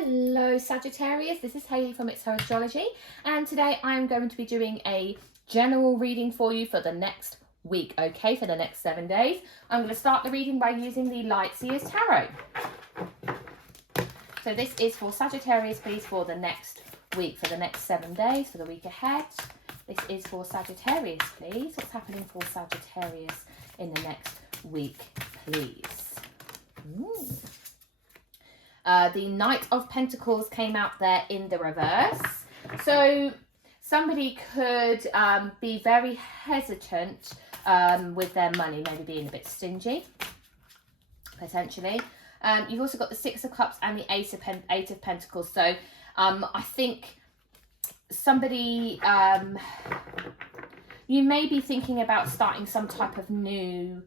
Hello Sagittarius, this is Hayley from It's Her Astrology, and today I'm going to be doing a general reading for you for the next week, okay, for the next 7 days. I'm going to start the reading by using the Light Seers Tarot. So this is for Sagittarius, please, for the next week, for the next 7 days, for the week ahead. This is for Sagittarius, please. What's happening for Sagittarius in the next week, please? The Knight of Pentacles came out there in the reverse. So somebody could be very hesitant with their money, maybe being a bit stingy, potentially. You've also got the Six of Cups and the Eight of Pentacles. So I think somebody, you may be thinking about starting some type of new,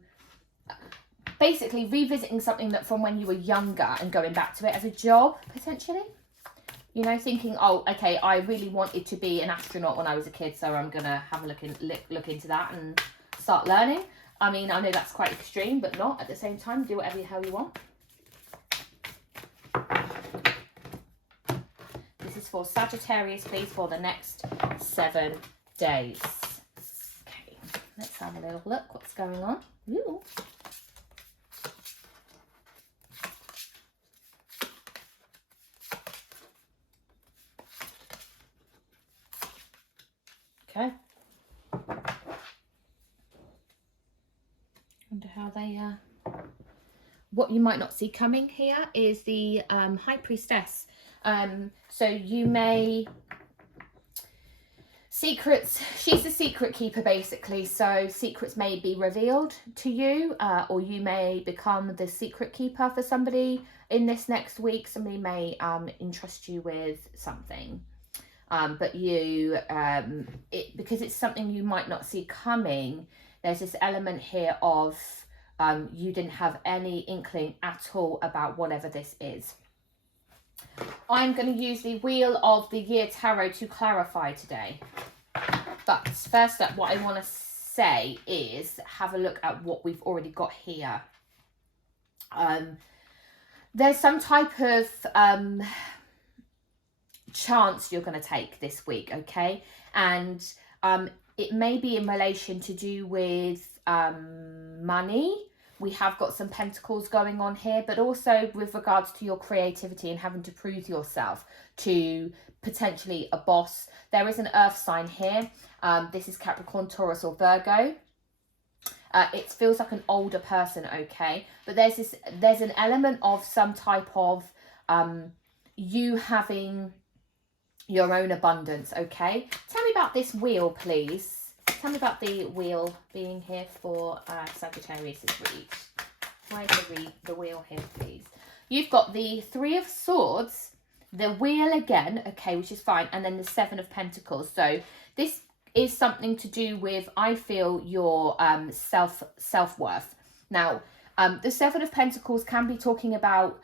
basically revisiting something that from when you were younger and going back to it as a job, potentially. You know, thinking, oh, okay, I really wanted to be an astronaut when I was a kid, so I'm going to have a look into that and start learning. I mean, I know that's quite extreme, but not at the same time. Do whatever the hell you want. This is for Sagittarius, please, for the next 7 days. Okay, let's have a little look what's going on. Ooh. Okay. Wonder how they, what you might not see coming here is the High Priestess. So you may, secrets, she's the secret keeper basically, so secrets may be revealed to you, or you may become the secret keeper for somebody in this next week. Somebody may entrust you with something. But you, because it's something you might not see coming, there's this element here of you didn't have any inkling at all about whatever this is. I'm going to use the Wheel of the Year Tarot to clarify today. But first up, what I want to say is have a look at what we've already got here. There's some type of chance you're going to take this week, okay, and it may be in relation to do with money. We have got some pentacles going on here, but also with regards to your creativity and having to prove yourself to potentially a boss. There is an earth sign here. This is Capricorn, Taurus or Virgo. It feels like an older person, okay, but there's an element of some type of you having your own abundance, okay? Tell me about this wheel, please. Tell me about the wheel being here for Sagittarius' read. Where's the wheel here, please? You've got the Three of Swords, the wheel again, okay, which is fine, and then the Seven of Pentacles. So this is something to do with, I feel, your self-worth. Now, the Seven of Pentacles can be talking about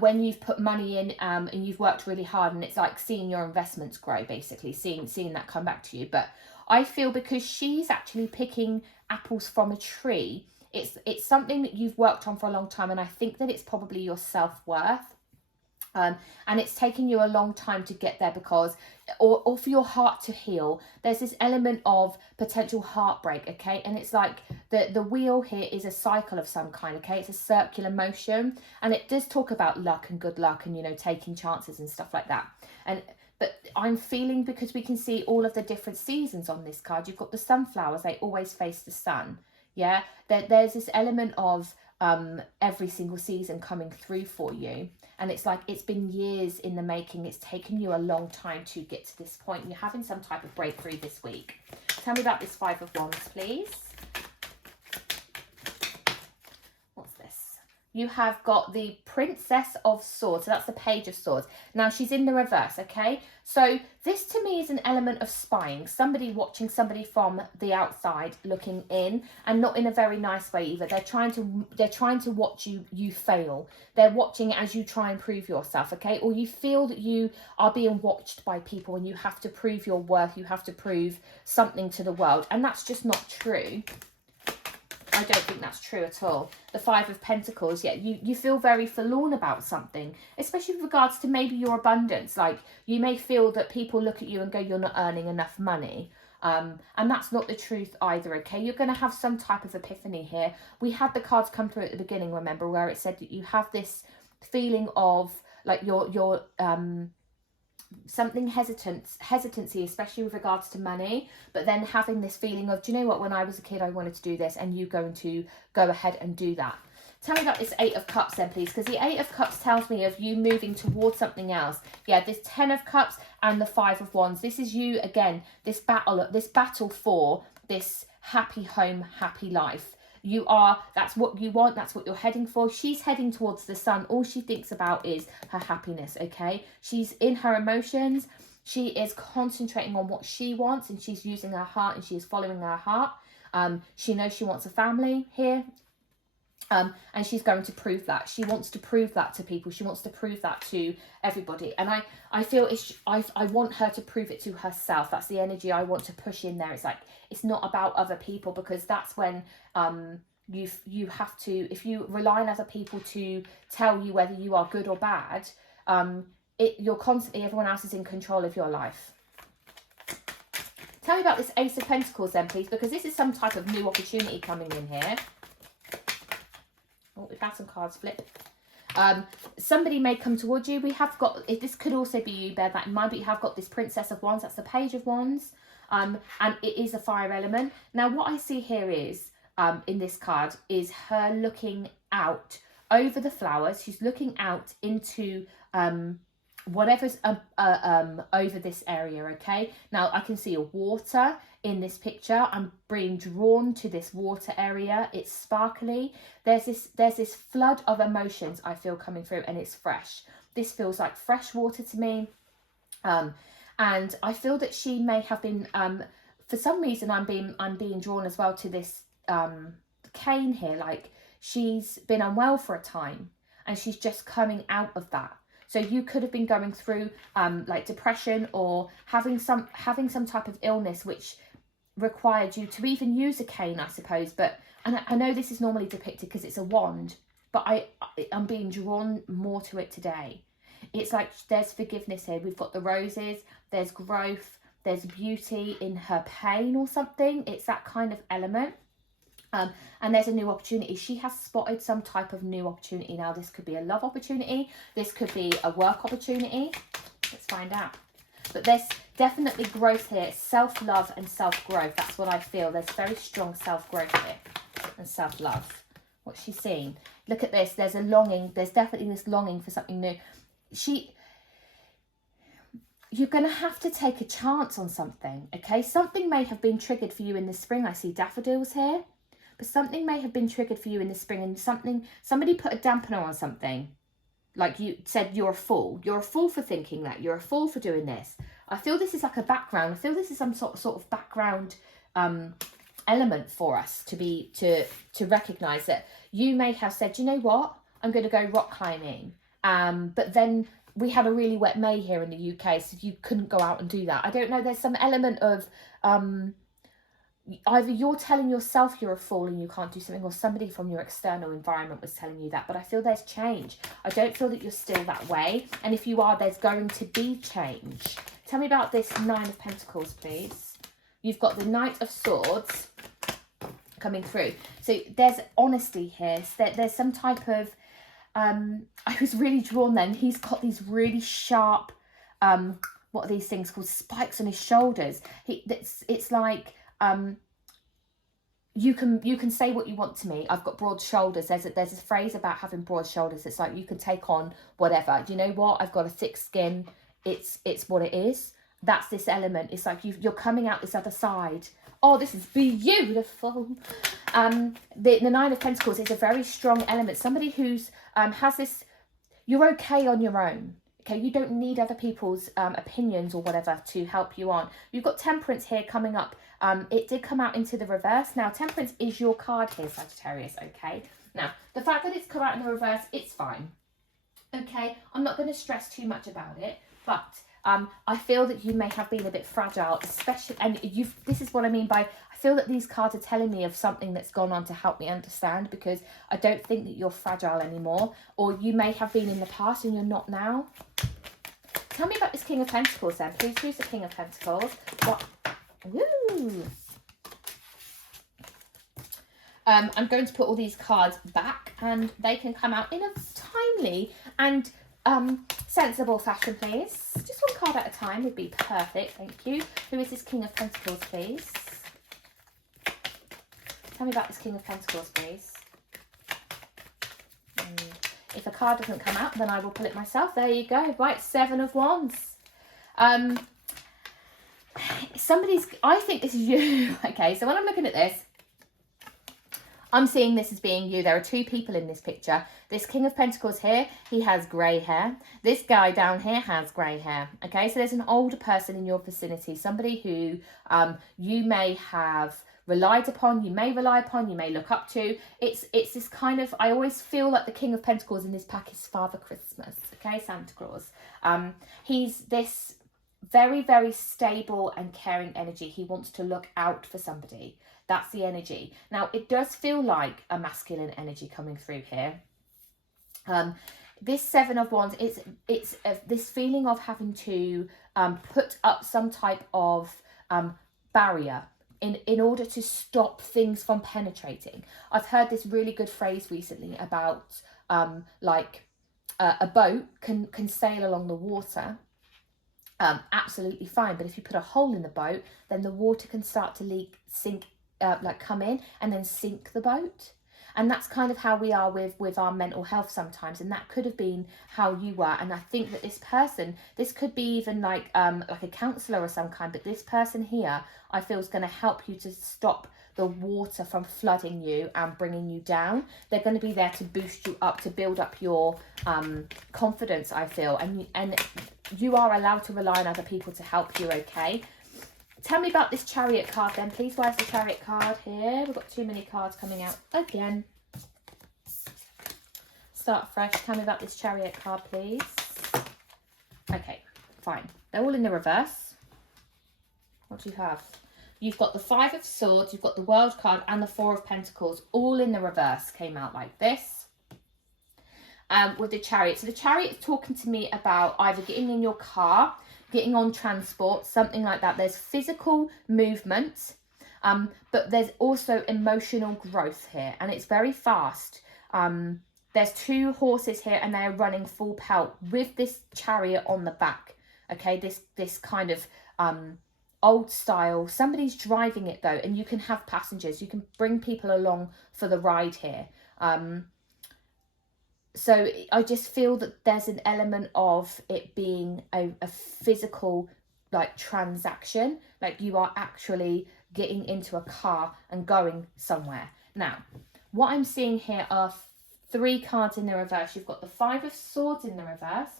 when you've put money in and you've worked really hard, and it's like seeing your investments grow, basically, seeing that come back to you. But I feel because she's actually picking apples from a tree, it's something that you've worked on for a long time, and I think that it's probably your self-worth. And it's taken you a long time to get there because, or for your heart to heal, there's this element of potential heartbreak, okay? And it's like the wheel here is a cycle of some kind, okay? It's a circular motion, and it does talk about luck and good luck and, you know, taking chances and stuff like that. But I'm feeling, because we can see all of the different seasons on this card, you've got the sunflowers, they always face the sun, yeah? There's this element of every single season coming through for you. And it's like, it's been years in the making. It's taken you a long time to get to this point. You're having some type of breakthrough this week. Tell me about this Five of Wands, please. What's this? You have got the Princess of Swords. So that's the Page of Swords. Now, she's in the reverse, okay? So this to me is an element of spying. Somebody watching somebody from the outside looking in, and not in a very nice way either. They're trying to watch you fail. They're watching as you try and prove yourself, okay? Or you feel that you are being watched by people and you have to prove your worth. You have to prove something to the world. And that's just not true. I don't think that's true at all. The Five of Pentacles, yeah, you feel very forlorn about something, especially with regards to maybe your abundance. Like, you may feel that people look at you and go, you're not earning enough money. And that's not the truth either, okay? You're going to have some type of epiphany here. We had the cards come through at the beginning, remember, where it said that you have this feeling of, like, your something hesitancy, especially with regards to money, but then having this feeling of, do you know what, when I was a kid I wanted to do this, and you going to go ahead and do that. Tell me about this Eight of Cups then, please, because the Eight of Cups tells me of you moving towards something else. Yeah, this Ten of Cups and the Five of Wands. This is you, again, this battle for this happy home, happy life. You are, that's what you want, that's what you're heading for. She's heading towards the sun. All she thinks about is her happiness, okay? She's in her emotions. She is concentrating on what she wants, and she's using her heart, and she is following her heart. She knows she wants a family here. And she's going to prove that. She wants to prove that to people. She wants to prove that to everybody. And I feel I want her to prove it to herself. That's the energy I want to push in there. It's like, it's not about other people, because that's when you have to, if you rely on other people to tell you whether you are good or bad, you're constantly, everyone else is in control of your life. Tell me about this Ace of Pentacles then, please, because this is some type of new opportunity coming in here. Oh, we've had some cards flip. Somebody may come towards you. We have got, this could also be you, bear that in mind, but you have got this Princess of Wands. That's the Page of Wands. And it is a fire element. Now, what I see here is, in this card, is her looking out over the flowers. She's looking out into whatever's over this area, okay? Now, I can see a water in this picture. I'm being drawn to this water area. It's sparkly. There's this flood of emotions I feel coming through, and it's fresh. This feels like fresh water to me. And I feel that she may have been, for some reason, I'm being drawn as well to this cane here. Like, she's been unwell for a time, and she's just coming out of that. So you could have been going through like depression, or having some type of illness which required you to even use a cane, I suppose. But, and I know this is normally depicted because it's a wand, but I'm being drawn more to it today. It's like there's forgiveness here. We've got the roses, there's growth, there's beauty in her pain or something. It's that kind of element. And there's a new opportunity. She has spotted some type of new opportunity. Now, this could be a love opportunity. This could be a work opportunity. Let's find out. But there's definitely growth here. Self-love and self-growth. That's what I feel. There's very strong self-growth here and self-love. What's she seeing? Look at this. There's a longing. There's definitely this longing for something new. You're going to have to take a chance on something, okay? Something may have been triggered for you in the spring. I see daffodils here. But something may have been triggered for you in the spring, and somebody put a dampener on something. Like you said, you're a fool. You're a fool for thinking that. You're a fool for doing this. I feel this is like a background. I feel this is some sort of background element for us to recognise that you may have said, you know what, I'm going to go rock climbing. But then we had a really wet May here in the UK, so you couldn't go out and do that. I don't know. There's some element of either you're telling yourself you're a fool and you can't do something, or somebody from your external environment was telling you that. But I feel there's change. I don't feel that you're still that way. And if you are, there's going to be change. Tell me about this Nine of Pentacles, please. You've got the Knight of Swords coming through. So there's honesty here. So there's some type of... I was really drawn then. He's got these really sharp... what are these things called? Spikes on his shoulders. It's like... you can say what you want to me. I've got broad shoulders. There's a phrase about having broad shoulders. It's like you can take on whatever. Do you know what? I've got a thick skin. It's what it is. That's this element. It's like you're coming out this other side. Oh, this is beautiful. The Nine of Pentacles is a very strong element. Somebody who's has this. You're okay on your own. Okay, you don't need other people's opinions or whatever to help you on. You've got Temperance here coming up. It did come out into the reverse. Now, Temperance is your card here, Sagittarius, okay? Now, the fact that it's come out in the reverse, it's fine. Okay, I'm not going to stress too much about it. But I feel that you may have been a bit fragile, especially, and this is what I mean by, I feel that these cards are telling me of something that's gone on to help me understand, because I don't think that you're fragile anymore, or you may have been in the past and you're not now. Tell me about this King of Pentacles then, please. Who's the King of Pentacles? What? Woo! I'm going to put all these cards back and they can come out in a timely and sensible fashion, please. Just one card at a time would be perfect, thank you. Who is this King of Pentacles, please? Tell me about this King of Pentacles, please. If a card doesn't come out, then I will pull it myself. There you go. Right, 7 of Wands. I think this is you. Okay, so when I'm looking at this, I'm seeing this as being you. There are 2 people in this picture. This King of Pentacles here, he has grey hair. This guy down here has grey hair. Okay, so there's an older person in your vicinity, somebody who you may have relied upon, you may rely upon, you may look up to. It's this kind of, I always feel like the King of Pentacles in this pack is Father Christmas, okay, Santa Claus. He's this very, very stable and caring energy. He wants to look out for somebody. That's the energy. Now, it does feel like a masculine energy coming through here. This 7 of Wands, it's this feeling of having to put up some type of barrier in order to stop things from penetrating. I've heard this really good phrase recently about like a boat can sail along the water absolutely fine, but if you put a hole in the boat, then the water can start to come in and then sink the boat. And that's kind of how we are with our mental health sometimes, and that could have been how you were. And I think that this person, this could be even like a counsellor or some kind, but this person here, I feel, is going to help you to stop the water from flooding you and bringing you down. They're going to be there to boost you up, to build up your confidence, I feel, and you are allowed to rely on other people to help you, okay? Tell me about this Chariot card then, please. Where's the Chariot card here? We've got too many cards coming out again. Start fresh. Tell me about this Chariot card, please. Okay, fine. They're all in the reverse. What do you have? You've got the 5 of Swords, you've got the World card, and the 4 of Pentacles, all in the reverse. Came out like this. With the Chariot. So the Chariot is talking to me about either getting in your car, getting on transport, something like that. There's physical movement, but there's also emotional growth here, and it's very fast. There's 2 horses here, and they're running full pelt with this Chariot on the back. Okay, this kind of old style. Somebody's driving it though, and you can have passengers. You can bring people along for the ride here. So I just feel that there's an element of it being a physical like transaction, like you are actually getting into a car and going somewhere. Now, what I'm seeing here are 3 cards in the reverse. You've got the 5 of Swords in the reverse.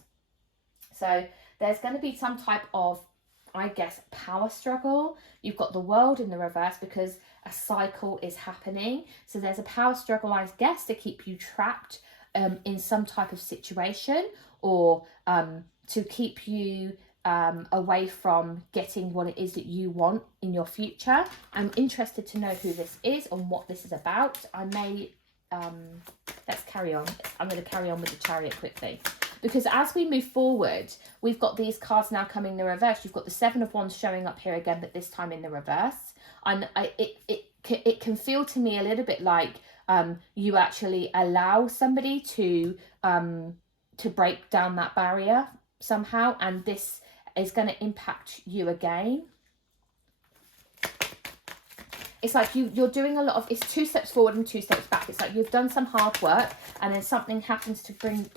So there's going to be some type of, I guess, power struggle. You've got the World in the reverse because a cycle is happening. So there's a power struggle, I guess, to keep you trapped in some type of situation, or to keep you away from getting what it is that you want in your future. I'm interested to know who this is and what this is about. I may, let's carry on. I'm going to carry on with the Chariot quickly. Because as we move forward, we've got these cards now coming in the reverse. You've got the 7 of Wands showing up here again, but this time in the reverse. And it can feel to me a little bit like you actually allow somebody to break down that barrier somehow, and this is going to impact you again. It's like you're doing a lot of, it's 2 steps forward and 2 steps back. It's like you've done some hard work and then something happens to bring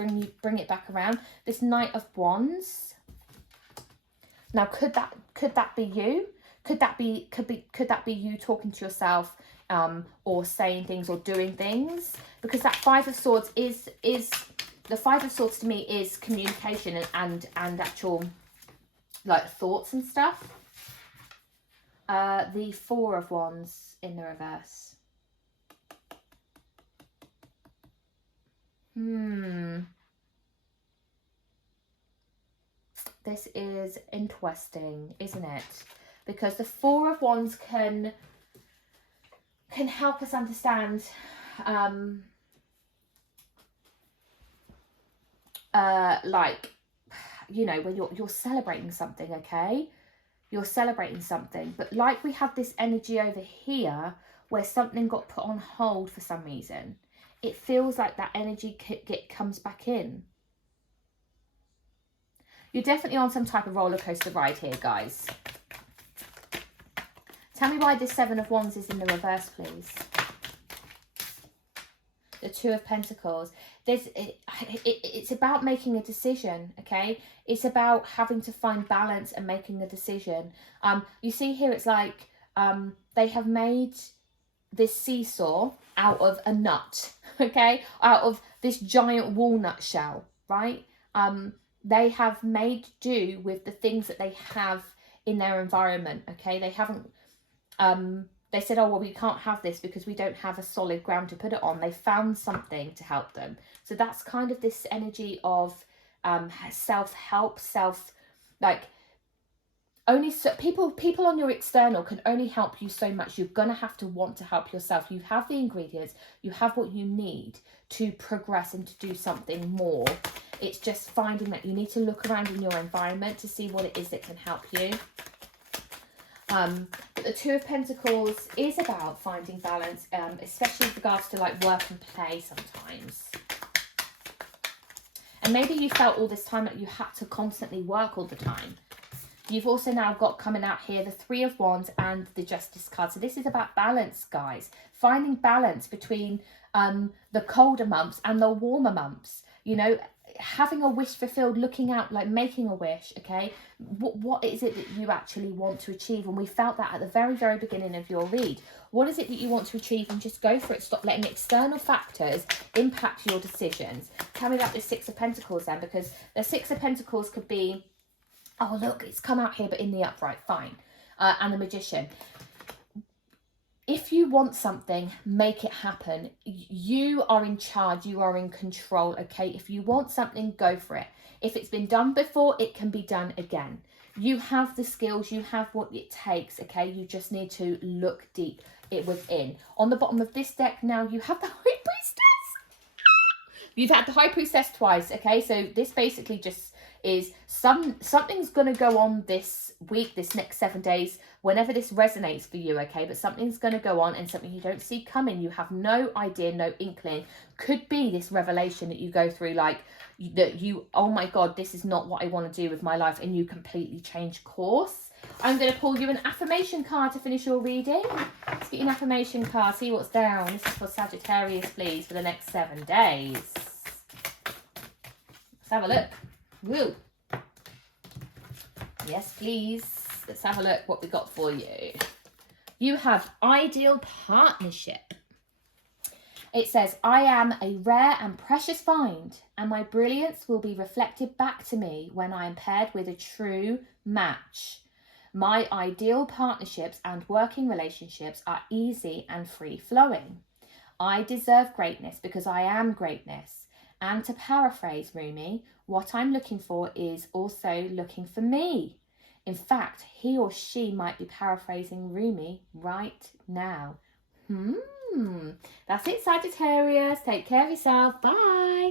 it back around. This Knight of Wands. Now, could that be you? Could that be you talking to yourself, or saying things or doing things? Because that 5 of Swords is the 5 of Swords to me is communication and actual like thoughts and stuff. The 4 of Wands in the reverse. This is interesting, isn't it? Because the Four of Wands can help us understand like, you know, when you're celebrating something, okay? You're celebrating something, but like we have this energy over here where something got put on hold for some reason. It feels like that energy comes back in. You're definitely on some type of roller coaster ride here, guys. Tell me why this Seven of Wands is in the reverse, please. The Two of Pentacles. It's about making a decision, okay? It's about having to find balance and making a decision. You see here, it's like they have made this seesaw out of a nut, okay? Out of this giant walnut shell, right? They have made do with the things that they have in their environment, okay? They haven't... they said, oh, well, we can't have this because we don't have a solid ground to put it on. They found something to help them. So that's kind of this energy of self-help, only so people on your external can only help you so much. You're going to have to want to help yourself. You have the ingredients. You have what you need to progress and to do something more. It's just finding that you need to look around in your environment to see what it is that can help you. But the Two of Pentacles is about finding balance, especially with regards to like work and play sometimes. And maybe you felt all this time that you had to constantly work all the time. You've also now got coming out here the Three of Wands and the Justice card. So this is about balance, guys. Finding balance between the colder months and the warmer months. You know, having a wish fulfilled, looking out, like making a wish, okay? What is it that you actually want to achieve? And we felt that at the very, very beginning of your read. What is it that you want to achieve? And just go for it. Stop letting external factors impact your decisions. Tell me about the Six of Pentacles then, because the Six of Pentacles could be, oh, look, it's come out here, but in the upright, fine. And the Magician. If you want something, make it happen. You are in charge. You are in control, okay? If you want something, go for it. If it's been done before, it can be done again. You have the skills. You have what it takes, okay? You just need to look deep within. On the bottom of this deck now, you have the High Priestess. You've had the High Priestess twice, okay? So this basically just is something's going to go on this week, this next 7 days, whenever this resonates for you, okay? But something's going to go on, and something you don't see coming. You have no idea, no inkling. Could be this revelation that you go through, like that you, oh my God, this is not what I want to do with my life, and you completely change course. I'm going to pull you an affirmation card to finish your reading. Let's get you an affirmation card, see what's down. This is for Sagittarius, please, for the next 7 days. Let's have a look. Woo. Yes, please. Let's have a look what we got for you. You have Ideal Partnership. It says, I am a rare and precious find, and my brilliance will be reflected back to me when I am paired with a true match. My ideal partnerships and working relationships are easy and free-flowing. I deserve greatness because I am greatness. And to paraphrase Rumi, what I'm looking for is also looking for me. In fact, he or she might be paraphrasing Rumi right now. That's it, Sagittarius. Take care of yourself. Bye.